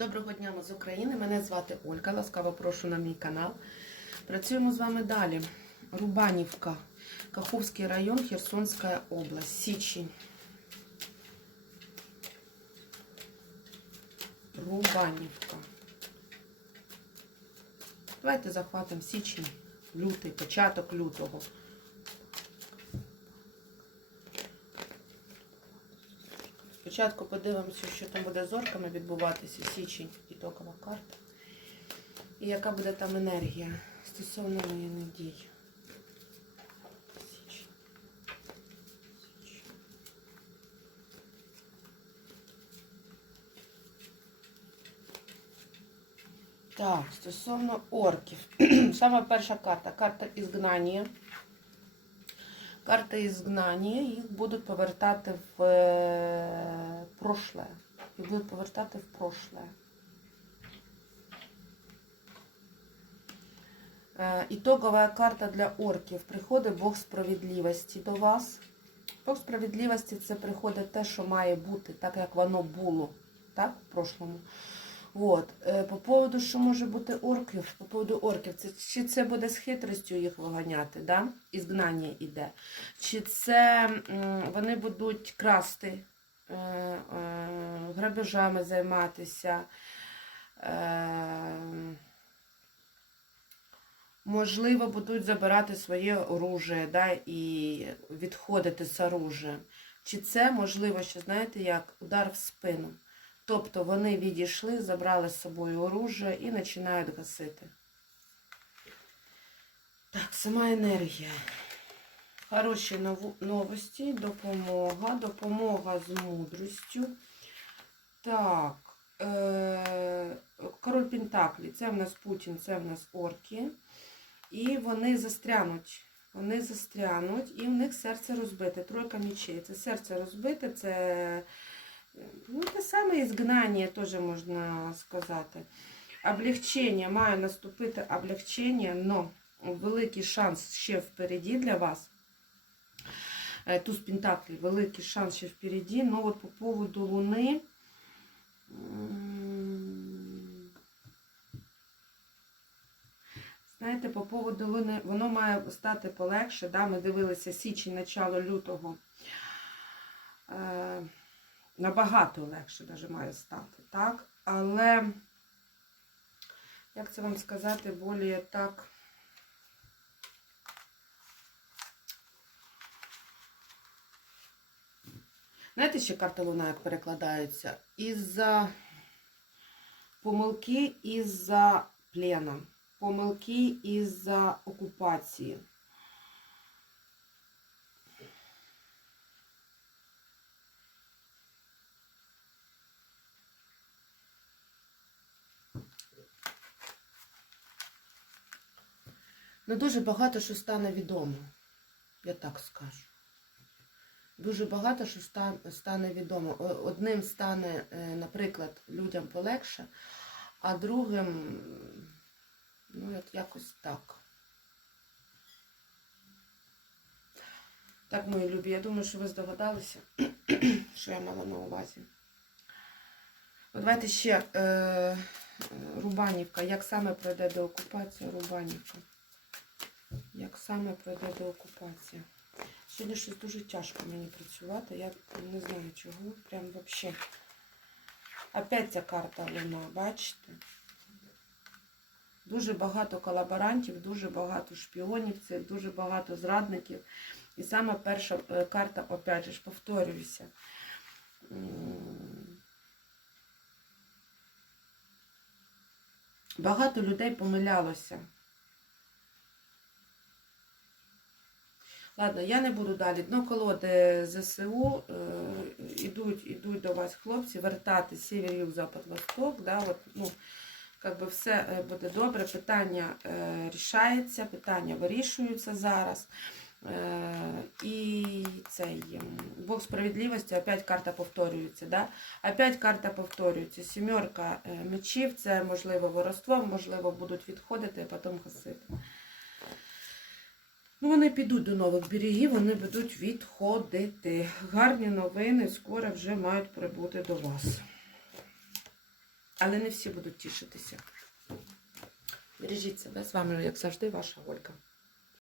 Доброго дня ми з України. Мене звати Ольга. Ласкаво прошу на мій канал. Працюємо з вами далі. Рубанівка, Каховський район, Херсонська область, Січень. Рубанівка. Давайте захватимо січень, лютий, початок лютого. Спочатку подивимося, що там буде з орками відбуватися, січень, ітокова карта. І яка буде там енергія стосовно воєнних дій. Так, стосовно орків. Саме перша карта карта ізгнання. Карта ізгнання, їх будуть повертати в е, прошле. Їх будуть повертати в прошле. Е, Ітогова карта для орків. Приходить Бог справедливості до вас. Бог справедливості це приходить те, що має бути, так як воно було так, в прошлому. От. Е, По поводу, що може бути орків, по поводу орків, це, чи це буде з хитростю їх виганяти, да? ізгнання іде, чи це вони будуть красти, е, е, грабежами займатися, можливо, будуть забирати своє оружие да, і відходити з оружием. Чи це можливо, що знаєте, як удар в спину. Тобто вони відійшли, забрали з собою оружие і починають гасити. Так, сама енергія. Хороші новості, допомога, допомога з мудростю. Так, е- король Пентаклі. Це в нас Путін, це в нас орки. І вони застрянуть. Вони застрянуть, і в них серце розбите. Тройка мечей. Це серце розбите, це Ну, те саме ізгнання теж можна сказати. Облегчення має наступити облегчення, но великий шанс ще впереді для вас. Е, Туз Пентаклі, великий шанс ще впереді. Но от по поводу Луни. Знаєте, по поводу Луни, воно має стати полегше. Да? Ми дивилися січень, начало лютого. Набагато легше даже має стати, так? Але, як це вам сказати, более так. Знаєте, ще карта Луна як перекладається? Із-за помилки із-за плена, помилки із-за окупації. Ну, дуже багато що стане відомо, я так скажу. Дуже багато що стане відомо. Одним стане, е, наприклад, людям полегше, а другим, ну, от якось так. Так, мої любі, я думаю, що ви здогадалися, що я мала на увазі. От Давайте ще е, Рубанівка. Як саме пройде до окупації Рубанівка? Як саме пройде до окупації? Сьогодні щось дуже тяжко мені працювати. Я не знаю чого. Прям взагалі. Опять ця карта Луна, бачите? Дуже багато колаборантів, дуже багато шпіонів, це дуже багато зрадників. І саме перша е, карта, опять же, повторююся. Багато людей помилялося. Ладно, я не буду далі. Дно колоди ЗСУ. Е, ідуть, ідуть до вас хлопці, вертати сівер, юг, запад, восток. Да, от, ну, би все е, буде добре. Питання е, рішається, питання вирішуються зараз. Е, і цей Бог справедливості, опять карта повторюється. Да? Опять карта повторюється. Сімерка е, мечів, це можливо воровство, можливо, будуть відходити, а потім гасити. Ну, вони підуть до нових берегів, вони будуть відходити. Гарні новини скоро вже мають прибути до вас. Але не всі будуть тішитися. Бережіть себе. З вами, як завжди, ваша Ольга.